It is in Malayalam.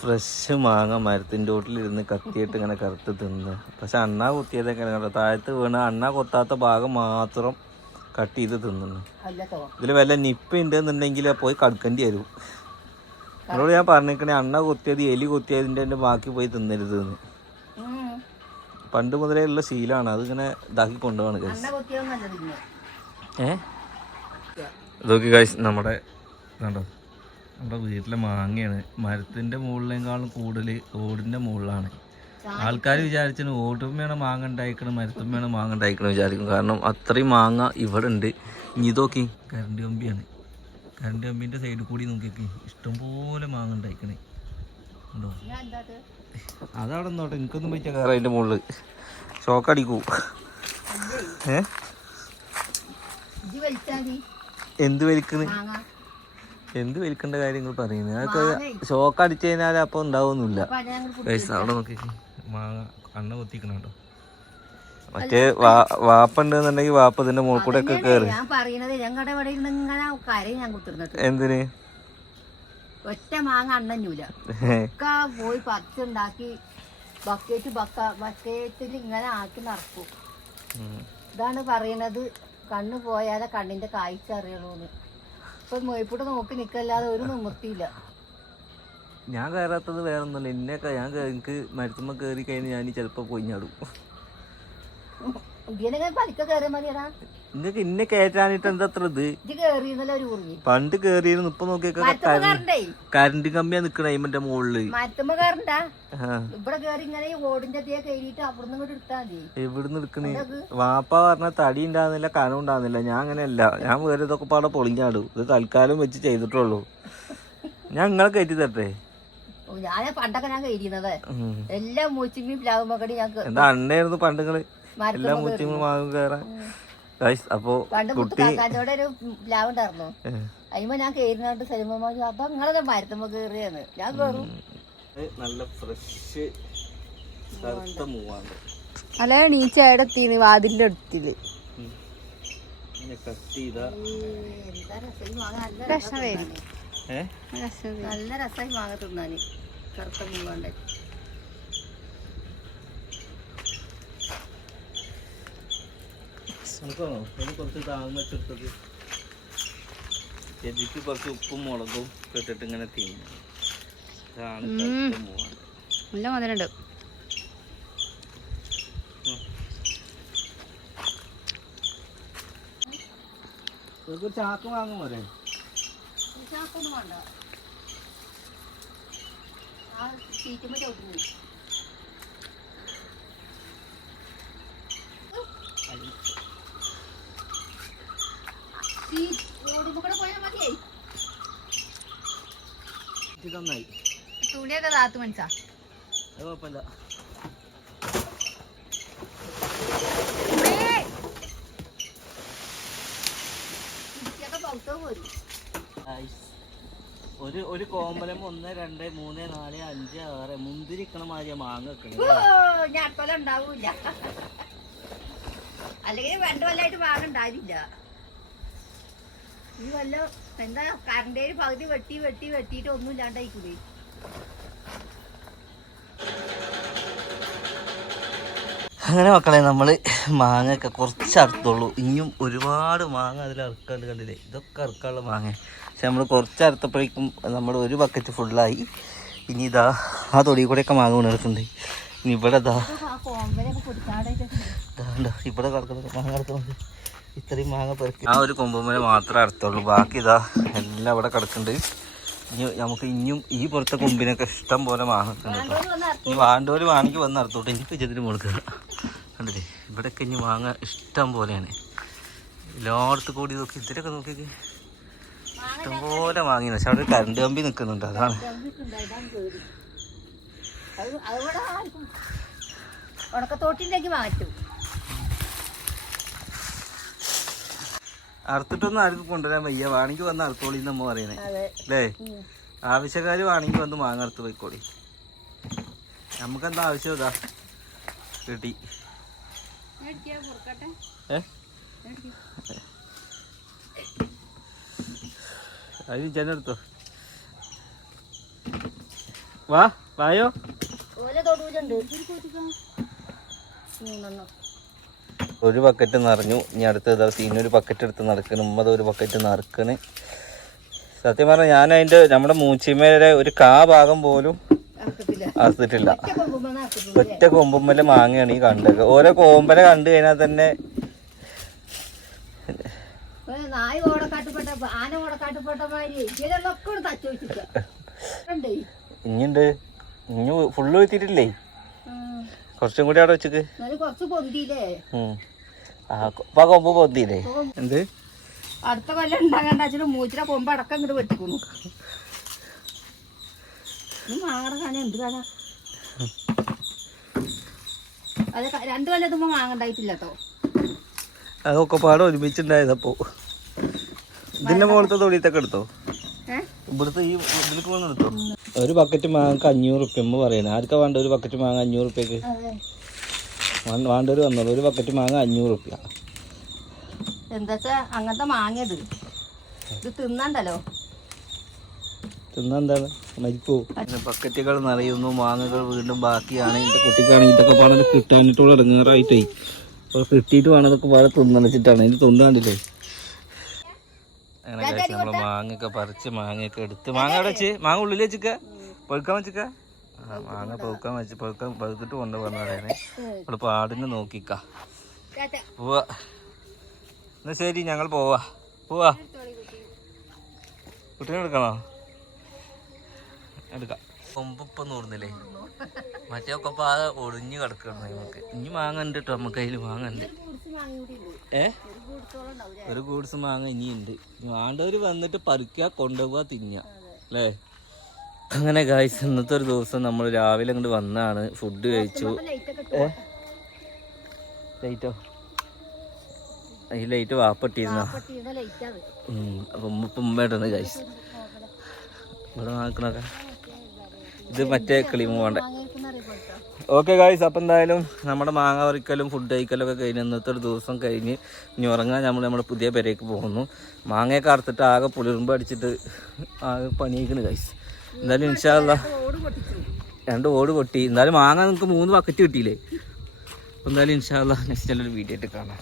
ഫ്രഷ് മാങ്ങ മരത്തിന്റെ ഓട്ടിലിരുന്ന് കത്തിയിട്ട് ഇങ്ങനെ കറുത്ത് തിന്ന്. പക്ഷെ അണ്ണ കുത്തിയതൊക്കെ കണ്ടോ? താഴത്ത് വീണ് അണ്ണ കൊത്താത്ത ഭാഗം മാത്രം കട്ട് ചെയ്ത് തിന്നുന്നു. അല്ല തോ ഇതിൽ വല്ല നിപ്പ ഉണ്ടെന്നുണ്ടെങ്കിൽ പോയി കടുക്കേണ്ടി വരും. അതോട് ഞാൻ പറഞ്ഞിരിക്കണേ അണ്ണ കുത്തിയത് എലി കുത്തിയതിന്റെ എന്റെ ബാക്കി പോയി തിന്നരുത് എന്ന് പണ്ട് മുതലേ ഉള്ള ശീലമാണ് അതിങ്ങനെ ഇതാക്കി കൊണ്ടുപോകണം തിന്നെ ഏ? ഇതൊക്കെ കാശ് നമ്മുടെ കണ്ടോ? നമ്മുടെ വീട്ടിലെ മാങ്ങയാണ്. മരത്തിന്റെ മുകളിലേക്കാളും കൂടുതൽ ഓടിന്റെ മുകളിലാണ്. ആൾക്കാർ വിചാരിച്ചു ഓട്ടുമ്മയാണ് മാങ്ങ ഉണ്ടായിക്കണം മരത്തുമ്മയാണ് മാങ്ങ ഉണ്ടായിക്കണം വിചാരിക്കും. കാരണം അത്രയും മാങ്ങ ഇവിടെ ഉണ്ട്. ഇനി ഇതൊക്കെ കരണ്ട് കമ്പിയാണ്. കരണ്ട് കമ്പിന്റെ സൈഡിൽ കൂടി നോക്കിയൊക്കെ. ഇഷ്ടംപോലെ മാങ്ങ ഉണ്ടായിക്കണേ. ഉണ്ടോ? അതവിടെ നോട്ടെ എനിക്കൊന്നും പറ്റിയ കയറാം അതിന്റെ മുകളിൽ ഷോക്കടിക്കൂ ഏ? എന്ത് വലിക്കുന്നത് എന്ത് വലിക്കേണ്ട കാര്യങ്ങൾ പറയുന്നത് അതൊക്കെ ഷോക്ക് അടിച്ചു കഴിഞ്ഞാൽ അപ്പോൾ ഉണ്ടാവുന്നില്ല അവിടെ നോക്കി മാങ്ങ കണ്ണ കൊത്തിക്കണോ മറ്റേ വാ വാപ്പ ഉണ്ടെന്നുണ്ടെങ്കിൽ വാപ്പ ഇതിന്റെ മുകളിൽ കൂടെ ഒക്കെ കയറി എന്തിന്? ഒറ്റ മാങ്ങ അണ്ണഞ്ഞൂല ഒക്കെ പോയി പച്ചുണ്ടാക്കി ബക്കറ്റ് ബക്ക ബക്കറ്റിൽ ഇങ്ങനെ ആക്കി നടക്കും ഇതാണ് പറയണത്. കണ്ണ് പോയാലേ കണ്ണിന്റെ കാഴ്ച അറിയുള്ളൂന്ന്. ഇപ്പൊ മൊയ്പൂട്ട് നോക്കി നിക്കല്ലാതെ ഒരു നിവൃത്തിയില്ല ഞാൻ കയറാത്തത് വേറെ ഒന്നുമില്ല എന്നെ ക- ഞാൻ കേ- എനിക്ക് മരത്തുമ്മ കയറി കഴിഞ്ഞ് ഞാൻ ചെലപ്പോ പൊയിഞ്ഞാടും ഇതിനെ പലിക്ക കയറിയ മതിയടാ നിങ്ങൾക്ക് ഇന്നെ കയറ്റാനിട്ട് എന്താ അത്ര ഇത്? പണ്ട് കേറിയിരുന്നു ഇപ്പൊ നോക്കിയൊക്കെ കരണ്ട്. കമ്പിയാ നിക്കണ മറ്റേ മുകളിൽ എവിടുന്ന് എടുക്കണേ? വാപ്പ പറഞ്ഞ തടി ഉണ്ടാകുന്നില്ല കനം ഉണ്ടാകുന്നില്ല. ഞാൻ അങ്ങനെയല്ല. ഞാൻ വേറെ ഇതൊക്കെ പാടെ പൊളിഞ്ഞാടും. ഇത് തൽക്കാലം വെച്ച് ചെയ്തിട്ടുള്ളൂ. ഞാൻ നിങ്ങളെ കയറ്റി തരട്ടെ? ഞാൻ പണ്ടൊക്കെ ഞാൻ കയറിയുന്നത് ഉം. എല്ലാ മൂച്ചിമ്മിയും പ്ലാവ് മകടി ഞാൻ എന്താ അണ്ണയായിരുന്നു പണ്ടങ്ങൾ എല്ലാ മൂച്ചിമ്മും മാവും കയറാൻ. ഗൈസ് അപ്പോ കുട്ടി ഒരു പ്ലാവ് ഉണ്ടായിരുന്നു. ഏ. അതിമ ഞാൻ കയറിനായിട്ട് സലിമ അപ്പൊ നിങ്ങളെ മരത്തുമ്മ കയറിയെന്ന് ഞാൻ കയറും ഇത് നല്ല ഫ്രഷ് കറുത്ത മൂവാണ് അല്ല നീ ചേടത്തിന് വാതിലിന്റെ അടുത്തിൽ. നല്ല രസമായി മാങ്ങ തിന്നാന്. കറുത്ത മൂവാണ്ട്. നമുക്കാണോ അതിന് കുറച്ച് താങ്ങ് വെച്ചെടുത്തത്. ചെടിക്ക് കുറച്ച് ഉപ്പും മുളകും ഇട്ടിട്ട് ഇങ്ങനെ തിന്നു. ഇതാണ് നല്ല ചാക്ക് വാങ്ങും പോരെ ചാക്കൊന്നും വേണ്ട. ആ സീറ്റുമ്പോ ചവിട്ടുന്നു നന്നായി. തുണിയൊക്കെ താത്തു അത് കുഴപ്പമില്ല. ഒരു ഒരു കോമ്പലം ഒന്ന് രണ്ട് മൂന്ന് നാല് അഞ്ച് ആറ് മുന്തിരിക്കണ മാതിരി മാങ്ങ വെക്കണേ ഉണ്ടാവൂല അല്ലെങ്കിൽ രണ്ടു കൊല്ലായിട്ട് മാങ്ങ ഉണ്ടാവില്ല. ഈ വല്ല എന്താ കറണ്ടേ പകുതി വെട്ടി വെട്ടി വെട്ടിട്ട് ഒന്നും ഇല്ലാണ്ടായിക്കൂടി? അങ്ങനെ മക്കളെ നമ്മൾ മാങ്ങയൊക്കെ കുറച്ച് അറുത്തുള്ളൂ. ഇനിയും ഒരുപാട് മാങ്ങ അതിൽ അറുക്കാണ്ട് കണ്ടില്ലേ? ഇതൊക്കെ അറുക്കാനുള്ള മാങ്ങ. പക്ഷെ നമ്മൾ കുറച്ച് അറുത്തപ്പോഴേക്കും നമ്മൾ ഒരു ബക്കറ്റ് ഫുള്ളായി ഇനി ഇതാ ആ തൊടി കൂടെയൊക്കെ മാങ്ങ കൊണ്ടിട്ടുണ്ട് ഇനി ഇവിടെ ഇതാ ഇവിടെ കിടക്കുന്നത് മാങ്ങ കിടക്കുന്നത് ഇത്രയും മാങ്ങ പെറുക്കി. ആ ഒരു കൊമ്പുമല മാത്രമേ അടുത്തുള്ളൂ ബാക്കി ഇതാ എല്ലാം ഇവിടെ കിടക്കുന്നുണ്ട്. ഇനി നമുക്ക് ഇനിയും ഈ പുറത്തെ കൊമ്പിനൊക്കെ ഇഷ്ടം പോലെ മാങ്ങ കിട്ടുന്നുണ്ട് കേട്ടോ. ഇനി വാണ്ടോര് വാങ്ങിക്ക് വന്ന് അടുത്തോട്ട് എനിക്ക് ചെതിന് മുഴുക്കുക കണ്ടില്ലേ? ഇവിടെയൊക്കെ ഇനി മാങ്ങ ഇഷ്ടം പോലെയാണ്. എല്ലായിടത്തും കൂടി നോക്കി. ഇതിലൊക്കെ നോക്കിയൊക്കെ ഇഷ്ടംപോലെ വാങ്ങി പക്ഷെ അവിടെ കരണ്ട് കമ്പി നിൽക്കുന്നുണ്ട്. അതാണ്. ഉണക്കത്തോട്ടിന്റെ മാറ്റും. അറുത്തിട്ടൊന്നും ആർക്കും കൊണ്ടുവരാൻ വയ്യ. വാണിക്ക് വന്ന് അറുത്തോളി നമ്മ പറയണേ. അതെ. അല്ലേ ആവശ്യക്കാർ വാണിക്ക് വന്ന് മാങ്ങ അറുത്ത് പോയിക്കോളി. നമുക്കെന്താ ആവശ്യം ഇതാ? കിട്ടി അത് ചെന്നെടുത്തോ വാ വായോ? ഓലെ തൊടൂലുണ്ട്. മൂന്നെണ്ണം. ഒരു ബക്കറ്റ് നിറഞ്ഞു. ഇനി അടുത്ത ദിവസം സീനൊരു ബക്കറ്റ് എടുത്ത് നടക്കണം. ഉമ്മത് ഒരു ബക്കറ്റ് നിറക്കണ്. സത്യം പറഞ്ഞാൽ ഞാൻ അതിന്റെ നമ്മുടെ മൂച്ചിമേലെ ഒരു കാ ഭാഗം പോലും അറുത്തിട്ടില്ല. ഒറ്റ കൊമ്പുമ്മൽ മാങ്ങയാണ് ഈ കണ്ടത്. ഓരോ കോമ്പനെ കണ്ടു കഴിഞ്ഞാൽ തന്നെ നായ ഓടക്കാട്ടുപ്പെട്ട ആന മാതിരി ഇതിലൊക്കെ ഇനിയുണ്ട്. ഇനി ഫുള്ള് വെച്ചിട്ടില്ലേ കുറച്ചും കൂടി അവിടെ വെച്ചിട്ട് കുറച്ച് പൊന്തിയില്ലേ? ഇപ്പൊ ആ കൊമ്പ് പൊന്തിയില്ലേ? എന്ത്? അടുത്ത കൊല്ലം ഉണ്ടാകണ്ട മൂച്ചിയുടെ കൊമ്പ് അടക്കം ഇങ്ങോട്ട് വെട്ടിക്കുന്നു. നീ കാണാൻ എന്ത് കാണാ അത് ക- രണ്ട് കൊല്ലം എത്തുമ്പോ മാങ്ങ ഉണ്ടായിട്ടില്ല കേട്ടോ അതൊക്കെ പാടെ ഒരുമിച്ചുണ്ടായതപ്പോ. ഇതിന്റെ മുകളിലത്തെ തൊടിയത്തൊക്കെ എടുത്തോ? ഏഹ് ഇവിടുത്തെ ഈ ഇതിലേക്ക് വന്ന് എടുത്തോ? ഒരു ബക്കറ്റ് മാങ്ങക്ക് അഞ്ഞൂറ് റുപ്യ ഉമ്മ പറയണേ. ആർക്കാ വേണ്ട ഒരു ബക്കറ്റ് മാങ്ങ അഞ്ഞൂറ് റുപ്യക്ക് അതെ. വേണ്ടവർ വന്നത് ഒരു ബക്കറ്റ് മാങ്ങ അഞ്ഞൂറ് റുപ്യ എന്താച്ചാ അങ്ങനത്തെ മാങ്ങ ഇത് തിന്നണ്ടല്ലോ. തിന്നെന്താണ്? മരിപ്പോ ബക്കറ്റുകൾ നിറയുന്നു മാങ്ങകൾ വീണ്ടും ബാക്കിയാണ്. എന്റെ കുട്ടിക്കാണെങ്കിൽ ഇതൊക്കെ പാടെ കിട്ടാനിട്ടുള്ള ഇടങ്ങാറായിട്ടേ. അപ്പോൾ കിട്ടിയിട്ട് വേണം ഇതൊക്കെ പാടെ തിന്നണിച്ചിട്ടാണ്. ഇത് തിന്നാണ്ടില്ലേ? അങ്ങനെ നമ്മൾ മാങ്ങയൊക്കെ പറിച്ച് മാങ്ങയൊക്കെ എടുത്ത് മാങ്ങ അവിടെ വെച്ച്? മാങ്ങ ഉള്ളിൽ വെച്ചിക്ക? പഴുക്കാൻ വെച്ചിക്ക? മാങ്ങ പഴുക്കാൻ വെച്ച് പഴുക്കാൻ പഴുത്തിട്ട് കൊണ്ട് പറയണേ അവൾ പാടിന് നോക്കിക്ക. പോവാ. എന്നാ ശരി ഞങ്ങൾ പോവാ. പോവാ. കുട്ടീനെ എടുക്കണോ? എടുക്കാം. കൊമ്പിപ്പം നൂർന്നില്ലേ മറ്റേ ഇപ്പൊ ആകെ ഒളിഞ്ഞു കിടക്കണം നമുക്ക്. ഇനി മാങ്ങണ്ട് കേട്ടോ നമുക്ക് അതിൽ മാങ്ങണ്ട്. ഏ? ഒരു ഗൂഡ്സ് മാങ്ങ ഇനിയുണ്ട്. വേണ്ടവര് വന്നിട്ട് പറിക്കുക കൊണ്ടുപോവുക തിന്നുക അല്ലേ? അങ്ങനെ ഗായ്സ് ഇന്നത്തെ ഒരു ദിവസം നമ്മൾ രാവിലെ അങ്ങോട്ട് വന്നാണ്. ഫുഡ് കഴിച്ചു. ലൈറ്റോ ഈ ലൈറ്റ് വാപ്പട്ടിരുന്ന? ലൈറ്റാണ് ഗായ്സ് ഇവിടെ നോക്കണൊക്കെ ഇത് മറ്റേ കിളിമ വേണ്ട. ഓക്കെ ഗായ്സ് അപ്പം എന്തായാലും നമ്മുടെ മാങ്ങ പറിക്കലും ഫുഡ് കഴിക്കലും ഒക്കെ കഴിഞ്ഞ് ഇന്നത്തെ ഒരു ദിവസം കഴിഞ്ഞ് ഇനി ഉറങ്ങാൻ നമ്മൾ നമ്മുടെ പുതിയ പെരേക്ക് പോകുന്നു. മാങ്ങയൊക്കെ അറുത്തിട്ട് ആകെ പുളിറുമ്പ് അടിച്ചിട്ട് ആകെ പണിയിക്കണ് ഗൈസ് എന്തായാലും ഇൻഷാല്ല രണ്ട് ഓട് പൊട്ടി. എന്തായാലും മാങ്ങ നിങ്ങൾക്ക് മൂന്ന് ബക്കറ്റ് കിട്ടിയില്ലേ? എന്തായാലും ഇൻഷാല്ല നെക്സ്റ്റ് നല്ലൊരു വീഡിയോ ആയിട്ട് കാണാം.